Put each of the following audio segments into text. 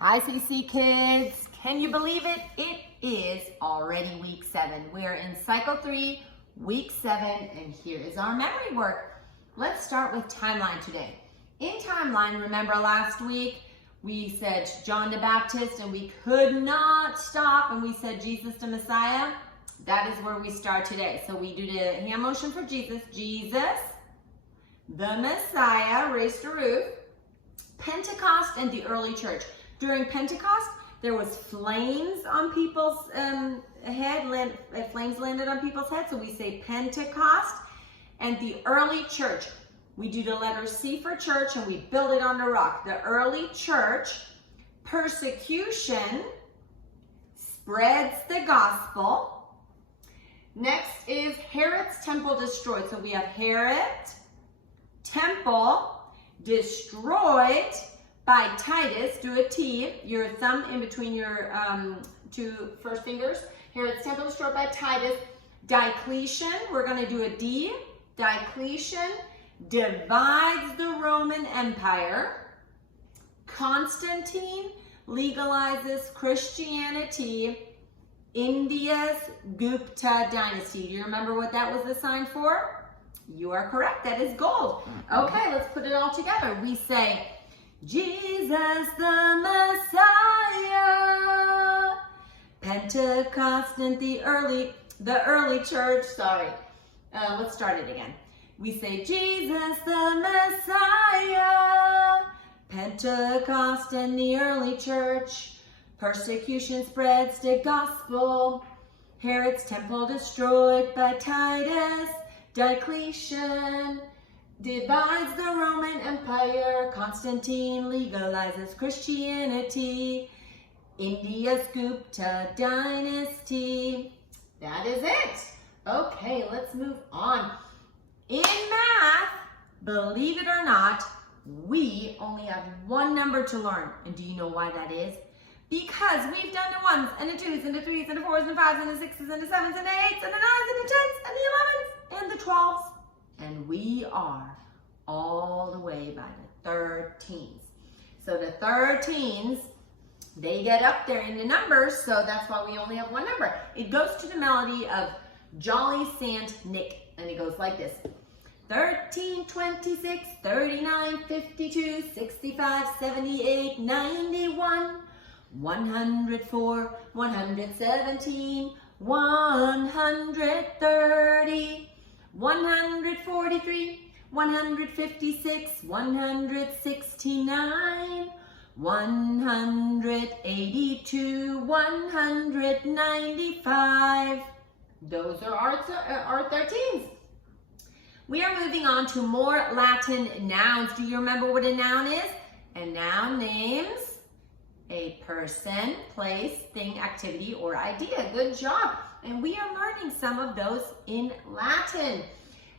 Hi CC kids, can you believe it? It is already week 7. We're in cycle 3, week 7, and here is our memory work. Let's start with timeline today. In timeline, remember last week we said John the Baptist and we could not stop and we said Jesus the Messiah. That is where we start today. So we do the hand motion for Jesus. Jesus, the Messiah, raised to roof, Pentecost and the early church. During Pentecost, there was flames on people's head, flames landed on people's heads, so we say Pentecost. And the early church, we do the letter C for church and we build it on the rock. The early church, persecution, spreads the gospel. Next is Herod's temple destroyed. So we have Herod, temple, destroyed by Titus. Do a T, your thumb in between your two first fingers. Herod's temple destroyed by Titus. Diocletian, we're going to do a D. Diocletian divides the Roman Empire. Constantine legalizes Christianity. India's Gupta dynasty. Do you remember what that was the sign for? You are correct. That is gold. Okay, let's put it all together. We say, Jesus the Messiah, Pentecost and the early church. Sorry. Let's start it again. We say, Jesus the Messiah, Pentecost and the early church. Persecution spreads the gospel. Herod's temple destroyed by Titus. Diocletian divides the Roman Empire. Constantine legalizes Christianity. India's Gupta dynasty. That is it. Okay, let's move on. In math, believe it or not, we only have one number to learn. And do you know why that is? Because we've done the 1s and the 2s and the 3s and the 4s and the 5s and the 6s and the 7s and the 8s and the 9s and the 10s and the 11s and the 12s. And we are all the way by the 13s. So the 13s, they get up there in the numbers, so that's why we only have one number. It goes to the melody of Jolly Saint Nick, and it goes like this. 13, 26, 39, 52, 65, 78, 91, 104, 117, 130, 143, 156, 169, 182, 195. Those are our 13s. We are moving on to more Latin nouns. Do you remember what a noun is? A noun names a person, place, thing, activity, or idea. Good job. And we are learning some of those in Latin.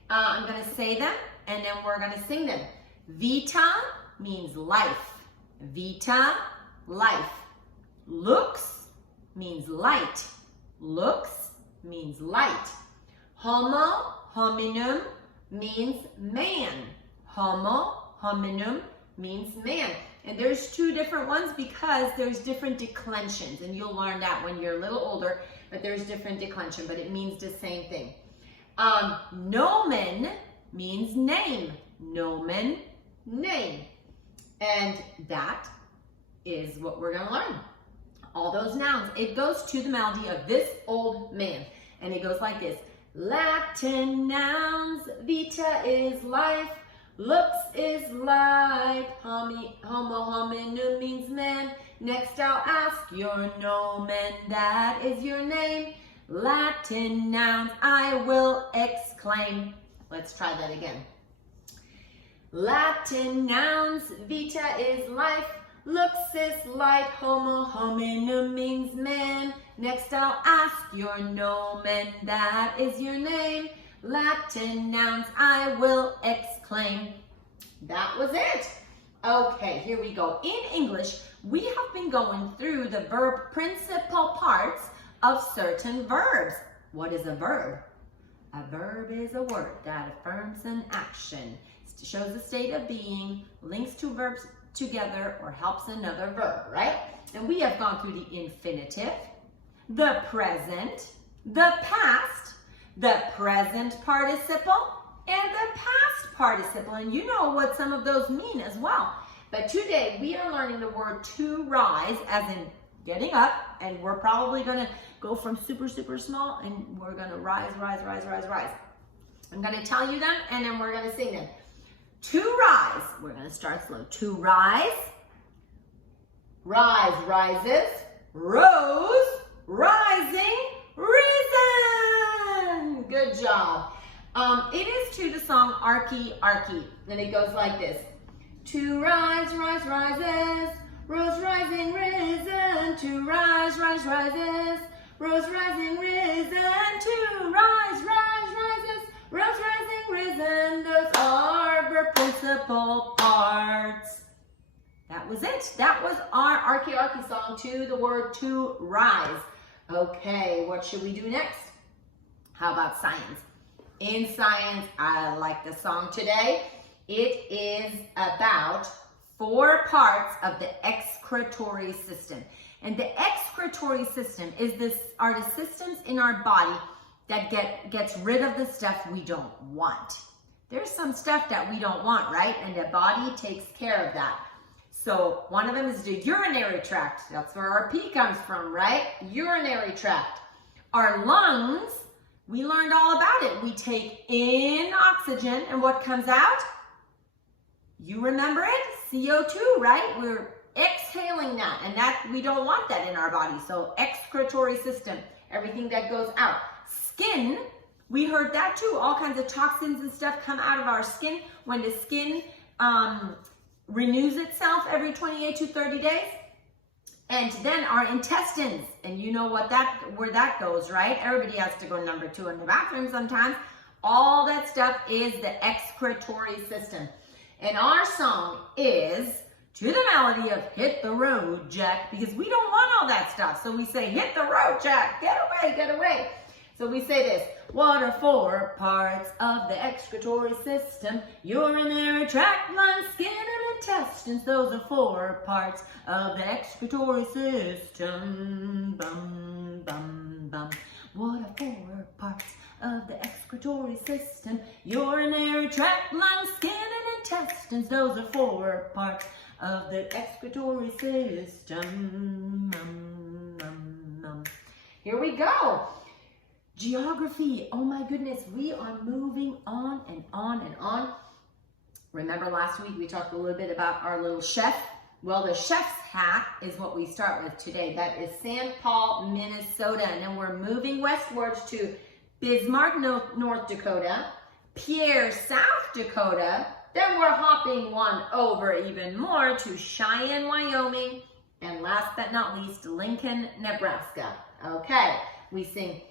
I'm going to say them and then we're going to sing them. Vita means life. Vita, life. Lux means light. Lux means light. Homo hominum means man. Homo hominum means man. And there's two different ones because there's different declensions. And you'll learn that when you're a little older, but there's different declension, but it means the same thing. Nomen means name. Nomen, name. And that is what we're going to learn. All those nouns. It goes to the melody of This Old Man. And it goes like this. Latin nouns. Vita is life. Lux is light. Homo hominum means man. Next I'll ask your nomen. That is your name. Latin nouns I will exclaim. Let's try that again. Latin nouns. Vita is life. Lux is light. Homo hominum means man. Next I'll ask your nomen. That is your name. Latin nouns I will exclaim. That was it. Okay, here we go. In English, we have been going through the verb principal parts of certain verbs. What is a verb? A verb is a word that affirms an action, shows a state of being, links two verbs together or helps another verb, right? And we have gone through the infinitive, the present, the past, the present participle, and the past participle. And you know what some of those mean as well. But today we are learning the word to rise, as in getting up, and we're probably going to go from super, super small, and we're going to rise, rise, rise, rise, rise. I'm going to tell you them, and then we're going to sing them. To rise, we're going to start slow. To rise, rise, rises, rose, rising, risen. Good job. It is to the song Arky, Arky, and it goes like this. To rise, rise, rises, rose, rising, risen. To rise, rise, rises, rose, rising, risen. To rise, rise, rises, rose, rising, risen. Those are the principal parts. That was it. That was our Arky, Arky song to the word to rise. Okay, what should we do next? How about science? In science, I like the song today. It is about 4 parts of the excretory system. And the excretory system are the systems in our body that gets rid of the stuff we don't want. There's some stuff that we don't want, right? And the body takes care of that. So one of them is the urinary tract. That's where our pee comes from, right? Urinary tract. Our lungs, we learned all about it. We take in oxygen, and what comes out? You remember it? CO2, right? We're exhaling that, and that we don't want that in our body. So excretory system, everything that goes out. Skin, we heard that too. All kinds of toxins and stuff come out of our skin when the skin renews itself every 28 to 30 days. And then our intestines, and you know where that goes, right? Everybody has to go number 2 in the bathroom sometimes. All that stuff is the excretory system. And our song is to the melody of Hit the Road, Jack, because we don't want all that stuff. So we say, hit the road, Jack, get away, get away. So we say this, what are 4 parts of the excretory system? Urinary tract, lungs, skin, and intestines. Those are 4 parts of the excretory system. Bum, bum, bum. What are 4 parts of the excretory system? Urinary tract, lungs, skin, and intestines. Those are 4 parts of the excretory system. Here we go. Geography. Oh my goodness, we are moving on and on and on. Remember last week we talked a little bit about our little chef? Well, the chef's hat is what we start with today. That is St. Paul, Minnesota. And then we're moving westwards to Bismarck, North Dakota, Pierre, South Dakota. Then we're hopping one over even more to Cheyenne, Wyoming. And last but not least, Lincoln, Nebraska. Okay, we sing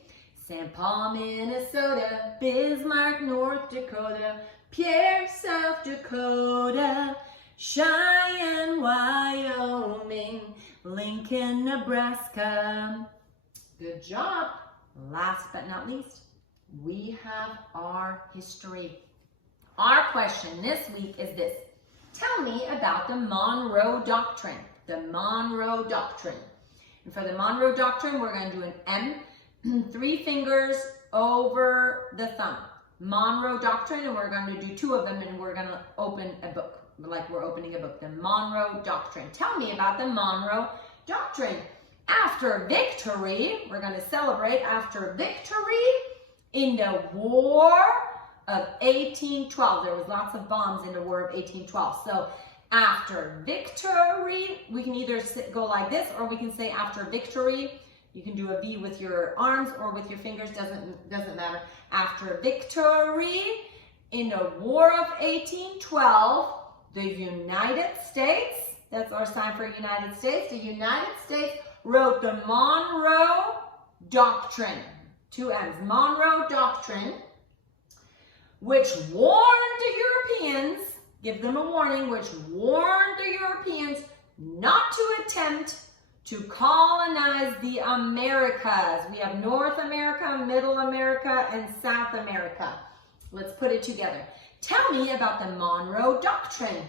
St. Paul, Minnesota, Bismarck, North Dakota, Pierre, South Dakota, Cheyenne, Wyoming, Lincoln, Nebraska. Good job. Last but not least, we have our history. Our question this week is this. Tell me about the Monroe Doctrine. The Monroe Doctrine. And for the Monroe Doctrine, we're going to do an M, 3 fingers over the thumb. Monroe Doctrine, and we're going to do 2 of them, and we're going to open a book, like we're opening a book. The Monroe Doctrine. Tell me about the Monroe Doctrine. After victory, we're going to celebrate after victory in the War of 1812. There was lots of bombs in the War of 1812. So after victory, we can either go like this, or we can say after victory. You can do a V with your arms or with your fingers, doesn't matter. After victory in the War of 1812, the United States, that's our sign for United States, the United States wrote the Monroe Doctrine, 2 M's, Monroe Doctrine, which warned the Europeans, give them a warning, which warned the Europeans not to attempt to colonize the Americas. We have North America, Middle America, and South America. Let's put it together. Tell me about the Monroe Doctrine.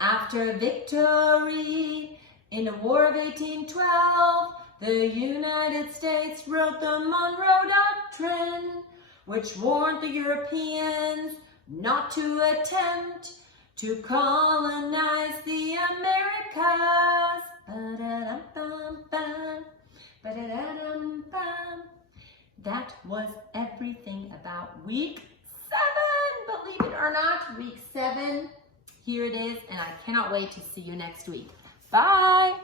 After victory in the War of 1812, the United States wrote the Monroe Doctrine, which warned the Europeans not to attempt to colonize the Americas. Ba-da-dum-bum-bum, ba-da-da-dum-bum. That was everything about week 7. Believe it or not, week 7. Here it is, and I cannot wait to see you next week. Bye.